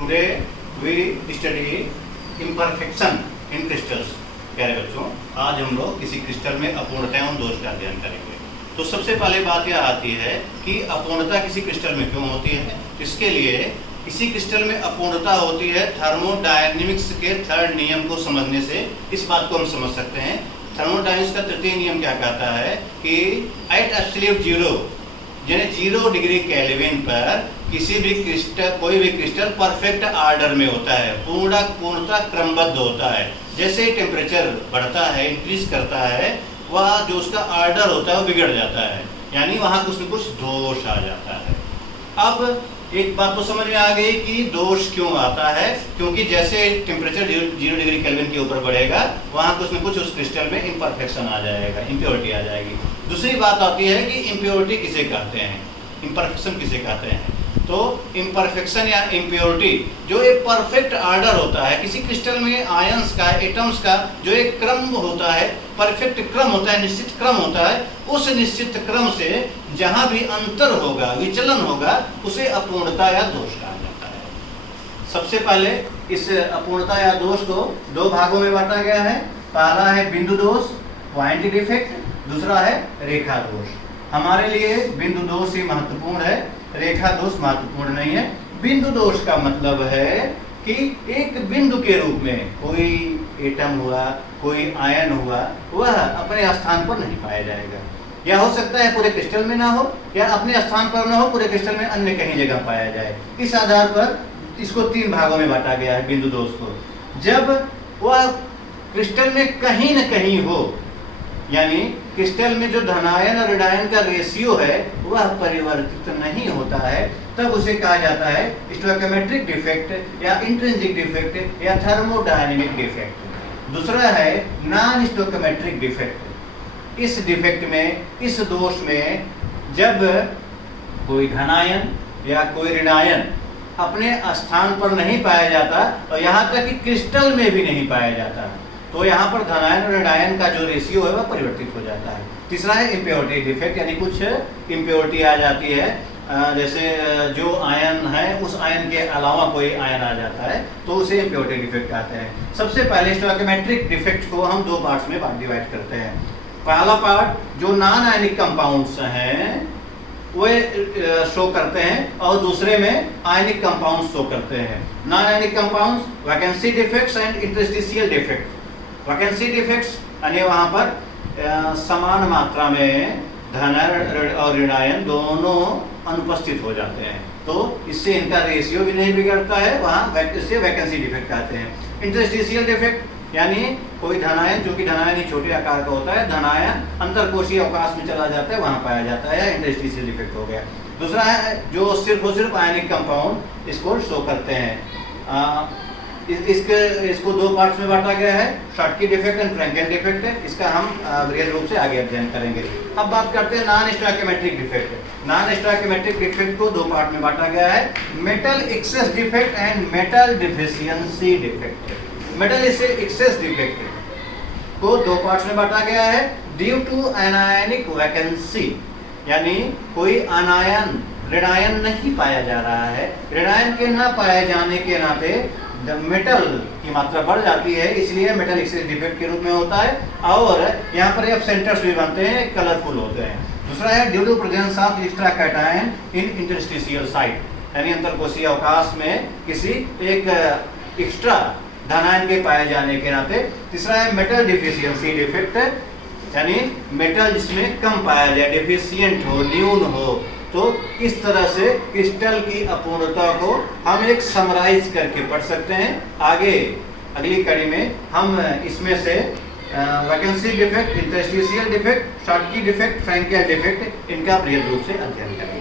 Today we study imperfection in crystals। प्यारे बच्चों, आज हम लोग किसी क्रिस्टल में अपूर्णताओं दोष का अध्ययन करेंगे। तो सबसे पहले बात यह आती है कि अपूर्णता किसी क्रिस्टल में क्यों होती है। इसके लिए किसी क्रिस्टल में अपूर्णता होती है थर्मोडायनेमिक्स के थर्ड नियम को समझने से इस बात को हम समझ सकते हैं। थर्मोडायनेमिक्स का तृतीय नियम क्या कहता है कि एट एब्सोल्यूट जीरो यानी 0 डिग्री केल्विन पर किसी भी क्रिस्टल कोई भी क्रिस्टल परफेक्ट ऑर्डर में होता है, पूर्णता क्रमबद्ध होता है। जैसे ही टेम्परेचर बढ़ता है, इंक्रीज करता है, वह जो उसका ऑर्डर होता है वो बिगड़ जाता है, यानी वहाँ कुछ न कुछ दोष आ जाता है। अब एक बात तो समझ में आ गई कि दोष क्यों आता है, क्योंकि जैसे टेम्परेचर 0 डिग्री केल्विन के ऊपर बढ़ेगा वहाँ कुछ न कुछ उस क्रिस्टल में इम्परफेक्शन आ जाएगा, इम्प्योरिटी आ जाएगी। दूसरी बात आती है कि इम्प्योरिटी किसे कहते हैं, इम्परफेक्शन किसे कहते हैं। तो इम्परफेक्शन या इम्प्योरिटी जो एक परफेक्ट ऑर्डर होता है किसी क्रिस्टल में आयंस का, एटम्स का जो एक क्रम होता है, परफेक्ट क्रम होता है, निश्चित क्रम होता है, उस निश्चित क्रम से जहां भी अंतर होगा, विचलन होगा, उसे अपूर्णता या दोष कहा जाता है। सबसे पहले इस अपूर्णता या दोष को दो भागों में बांटा गया है। पहला है बिंदु दोष, पॉइंट डिफेक्ट, दूसरा है रेखा दोष। हमारे लिए बिंदु दोष ही महत्वपूर्ण है, रेखा दोष महत्वपूर्ण नहीं है। बिंदु दोष का मतलब है कि एक बिंदु के रूप में कोई एटम हुआ, कोई आयन हुआ, वह अपने स्थान पर नहीं पाया जाएगा। या हो सकता है पूरे क्रिस्टल में ना हो, या अपने स्थान पर ना हो, पूरे क्रिस्टल में अन्य कहीं जगह पाया जाए। इस आधार पर इसको 3 भागों में बांटा गया है बिंदु दोष को। जब वह क्रिस्टल में कहीं न कहीं हो, यानी क्रिस्टल में जो धनायन और ऋणायन का रेशियो है वह परिवर्तित नहीं होता है, तब उसे कहा जाता है स्टोइकोमेट्रिक डिफेक्ट या इंट्रिंसिक डिफेक्ट या थर्मोडायनेमिक डिफेक्ट। दूसरा है नॉन स्टोइकोमेट्रिक डिफेक्ट। इस डिफेक्ट में, इस दोष में जब कोई धनायन या कोई ऋणायन अपने स्थान पर नहीं पाया जाता और यहाँ तक कि क्रिस्टल में भी नहीं पाया जाता, तो यहाँ पर धनायन और ऋणायन का जो रेशियो है वह परिवर्तित हो जाता है। तीसरा है इम्प्योरिटी डिफेक्ट, यानी कुछ इम्प्योरिटी आ जाती है, जैसे जो आयन है उस आयन के अलावा कोई आयन आ जाता है, तो उसे इम्प्योरिटी डिफेक्ट कहते हैं। सबसे पहले स्टोइकोमेट्रिक डिफेक्ट को हम 2 पार्ट्स में डिवाइड करते हैं। पहला पार्ट जो नॉन आयनिक कंपाउंड्स हैं वे शो करते हैं, और दूसरे में आयनिक कंपाउंड्स शो करते हैं। Non ionic compounds vacancy defects and interstitial defect. Vacancy defects यानी वहाँ पर समान मात्रा में धनायन और ऋणायन दोनों अनुपस्थित हो जाते हैं, तो इससे इनका रेशियो भी नहीं बिगड़ता है, वहाँ इससे वैकेंसी डिफेक्ट कहते हैं। इंटरस्टिशियल डिफेक्ट यानी कोई धनायन, जो कि धनायन ही छोटे आकार का होता है, धनायन अंतरकोशीय अवकाश में चला जाता है, वहाँ पाया जाता है, इंटरस्टिशियल डिफेक्ट हो गया। दूसरा है जो सिर्फ और सिर्फ आयनिक कंपाउंड इसको शो करते हैं। इसको 2 पार्ट्स में बांटा गया है, शॉटकी डिफेक्ट एंड फ्रैंकेल डिफेक्ट। इसका हम बृहद रूप से आगे अध्ययन करेंगे। अब बात करते हैं non stoichiometric defect. Non stoichiometric defect को 2 पार्ट में बांटा गया है, metal access defect and metal deficiency defect. Metal access defect को 2 पार्ट्स में बांटा गया है। ड्यू टू एनायनिक वैकेंसी, यानी कोई अनायन ऋणायन नहीं पाया जा रहा है, ऋणायन के न पाए जाने के नाते मेटल की मात्रा बढ़ जाती है, इसलिए मेटल एक्सेस डिफेक्ट के रूप में होता है, और यहाँ पर एफ सेंटर्स भी बनते हैं, कलरफुल होते हैं। दूसरा है due to presence of extra cation in interstitial site, यानी अंतरकोशीय अवकाश में किसी एक एक्स्ट्रा धनायन के पाए जाने के नाते। तीसरा है मेटल डिफिशियंसी डिफेक्ट, यानी मेटल जिसमें कम पाया जाए, डिफिशियंट हो, न्यून हो। तो इस तरह से क्रिस्टल की अपूर्णता को हम एक समराइज करके पढ़ सकते हैं। आगे अगली कड़ी में हम इसमें से vacancy defect, interstitial defect, Schottky defect, Frenkel defect, इनका बृहद रूप से अध्ययन करेंगे।